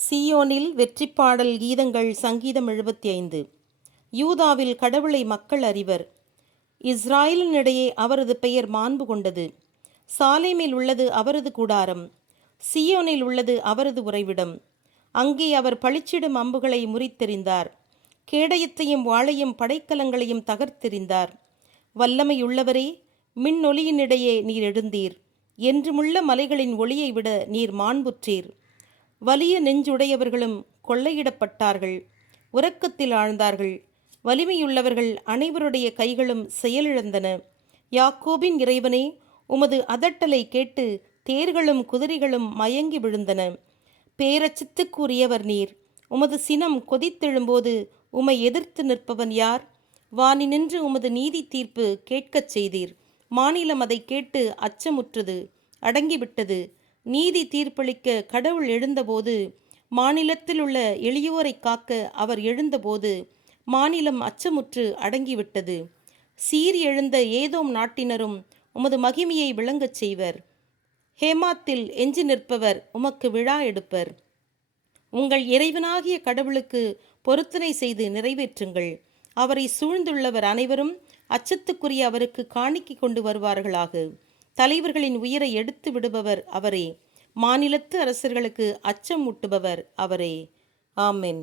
சீயோனில் வெற்றிப்பாடல் கீதங்கள் சங்கீதம் 75. யூதாவில் கடவுளை மக்கள் அறிவர். இஸ்ராயலினிடையே அவரது பெயர் மாண்பு கொண்டது. சாலேமில் உள்ளது அவரது கூடாரம், சீயோனில் உள்ளது அவரது உறைவிடம். அங்கே அவர் பளிச்சிடும் அம்புகளை முறித்தெறிந்தார், கேடயத்தையும் வாளையும் படைக்கலங்களையும் தகர்த்தெறிந்தார். வல்லமையுள்ளவரே, மின்னொலியினிடையே நீர் எழுந்தீர். என்றுமுள்ள மலைகளின் ஒளியை விட நீர் மாண்புற்றீர். வலிய நெஞ்சுடையவர்களும் கொள்ளையிடப்பட்டார்கள், உறக்கத்தில் ஆழ்ந்தார்கள். வலிமையுள்ளவர்கள் அனைவருடைய கைகளும் செயலிழந்தன. யாக்கோபின் இறைவனே, உமது அதட்டலை கேட்டு தேர்களும் குதிரைகளும் மயங்கி விழுந்தன. பேரச்சத்துக்குரியவர் நீர். உமது சினம் கொதித்தெழும்போது உமை எதிர்த்து நிற்பவன் யார்? வானினின்று உமது நீதி தீர்ப்பு கேட்கச் செய்தீர். மாநிலம் அதை கேட்டு அச்சமுற்றது, அடங்கிவிட்டது. நீதி தீர்ப்பளிக்க கடவுள் எழுந்தபோது, மாநிலத்தில் உள்ள எளியோரை காக்க அவர் எழுந்தபோது, மாநிலம் அச்சமுற்று அடங்கிவிட்டது. சீறி எழுந்த ஏதோம் நாட்டினரும் உமது மகிமையை விளங்கச் செய்வர். ஹேமாத்தில் எஞ்சி நிற்பவர் உமக்கு விழா எடுப்பர். உங்கள் இறைவனாகிய கடவுளுக்கு பொருத்தனை செய்து நிறைவேற்றுங்கள். அவரை சூழ்ந்துள்ளவர் அனைவரும் அச்சத்துக்குரிய அவருக்கு காணிக்கை கொண்டு வருவார்களாக. தலைவர்களின் உயிரை எடுத்து விடுபவர் அவரே. மாநிலத்து அரசர்களுக்கு அச்சம் ஊட்டுபவர் அவரே. ஆமென்.